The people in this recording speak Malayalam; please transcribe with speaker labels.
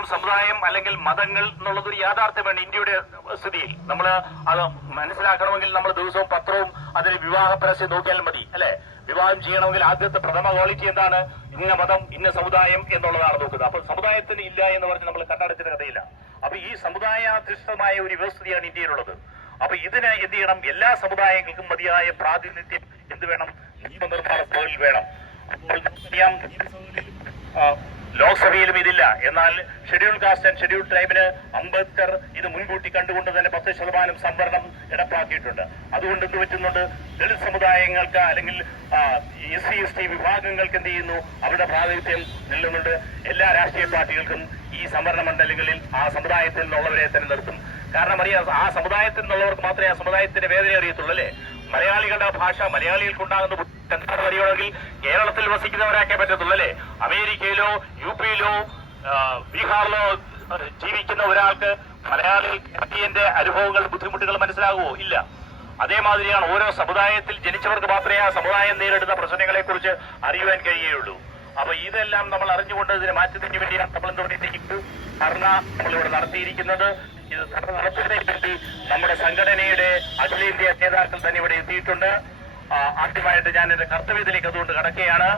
Speaker 1: നമുക്കറിയാം സമുദായം അല്ലെങ്കിൽ മതങ്ങൾ എന്നുള്ളത് ഒരു യാഥാർത്ഥ്യമാണ് ഇന്ത്യയുടെ സ്ഥിതിയിൽ. നമ്മൾ അത് മനസ്സിലാക്കണമെങ്കിൽ നമ്മൾ ദിവസവും പത്രവും അതിന് വിവാഹ പരസ്യം നോക്കിയാൽ മതി അല്ലെ? വിവാഹം ചെയ്യണമെങ്കിൽ ആദ്യത്തെ പ്രഥമ ക്വാളിറ്റി എന്താണ്? ഇന്ന മതം ഇന്ന സമുദായം എന്നുള്ളതാണ് നോക്കുന്നത്. അപ്പൊ സമുദായത്തിന് ഇല്ല എന്ന് പറഞ്ഞ് നമ്മൾ കണ്ണടച്ചിട്ട് കഥയില്ല. അപ്പൊ ഈ സമുദായാധിഷ്ഠിതമായ ഒരു വ്യവസ്ഥയാണ് ഇന്ത്യയിലുള്ളത്. അപ്പൊ ഇതിന് എന്ത് ചെയ്യണം? എല്ലാ സമുദായങ്ങൾക്കും മതിയായ പ്രാതിനിധ്യം എന്ത് വേണം? നിയമനിർമ്മാണ വേണം. അപ്പോൾ ലോക്സഭയിലും ഇതില്ല. എന്നാൽ ഷെഡ്യൂൾ കാസ്റ്റ് ആൻഡ് ഷെഡ്യൂൾ ട്രൈബിന് അംബേദ്കർ ഇത് മുൻകൂട്ടി കണ്ടുകൊണ്ട് തന്നെ പത്ത് ശതമാനം സംവരണം നടപ്പാക്കിയിട്ടുണ്ട്. അതുകൊണ്ട് എന്ത് പറ്റുന്നുണ്ട്? ദളിത് സമുദായങ്ങൾക്ക് അല്ലെങ്കിൽ എസ് സി എസ് ടി വിഭാഗങ്ങൾക്ക് എന്ത് ചെയ്യുന്നു? അവരുടെ പ്രാതിനിധ്യം നിൽക്കുന്നുണ്ട് എല്ലാ രാഷ്ട്രീയ പാർട്ടികൾക്കും ഈ സംവരണ മണ്ഡലങ്ങളിൽ ആ സമുദായത്തിൽ നിന്നുള്ളവരെ തന്നെ നിർത്തും. കാരണം അറിയാം ആ സമുദായത്തിൽ നിന്നുള്ളവർക്ക് മാത്രമേ ആ സമുദായത്തിന്റെ വേദന അറിയത്തുള്ളൂ അല്ലേ? മലയാളികളുടെ ഭാഷ മലയാളികൾക്ക് ഉണ്ടാകുന്ന ബുദ്ധിമുട്ട് എന്താണ് കേരളത്തിൽ വസിക്കുന്നവരാക്കേ പറ്റത്തുള്ളൂ അല്ലേ? അമേരിക്കയിലോ യു പിയിലോ ബീഹാറിലോ ജീവിക്കുന്ന ഒരാൾക്ക് മലയാളി ഇന്ത്യന്റെ അനുഭവങ്ങൾ ബുദ്ധിമുട്ടുകൾ മനസ്സിലാകുമോ ഇല്ല. അതേമാതിരിയാണ് ഓരോ സമുദായത്തിൽ ജനിച്ചവർക്ക് മാത്രമേ ആ സമുദായം നേരിടുന്ന പ്രശ്നങ്ങളെ കുറിച്ച് അറിയുവാൻ കഴിയുകയുള്ളൂ. അപ്പൊ ഇതെല്ലാം നമ്മൾ അറിഞ്ഞുകൊണ്ട് ഇതിനെ മാറ്റത്തിന് വേണ്ടിയാണ് നമ്മൾ എന്തുകൊണ്ട് ധർണ നമ്മളിവിടെ നടത്തിയിരിക്കുന്നത് ഇത് നടത്തുന്നതിന് നമ്മുടെ സംഘടനയുടെ അഖിലേന്ത്യാ നേതാക്കൾ തന്നെ ഇവിടെ എത്തിയിട്ടുണ്ട്. ആദ്യമായിട്ട് ഞാൻ എന്റെ കർത്തവ്യത്തിലേക്ക് അതുകൊണ്ട് കടക്കുകയാണ്.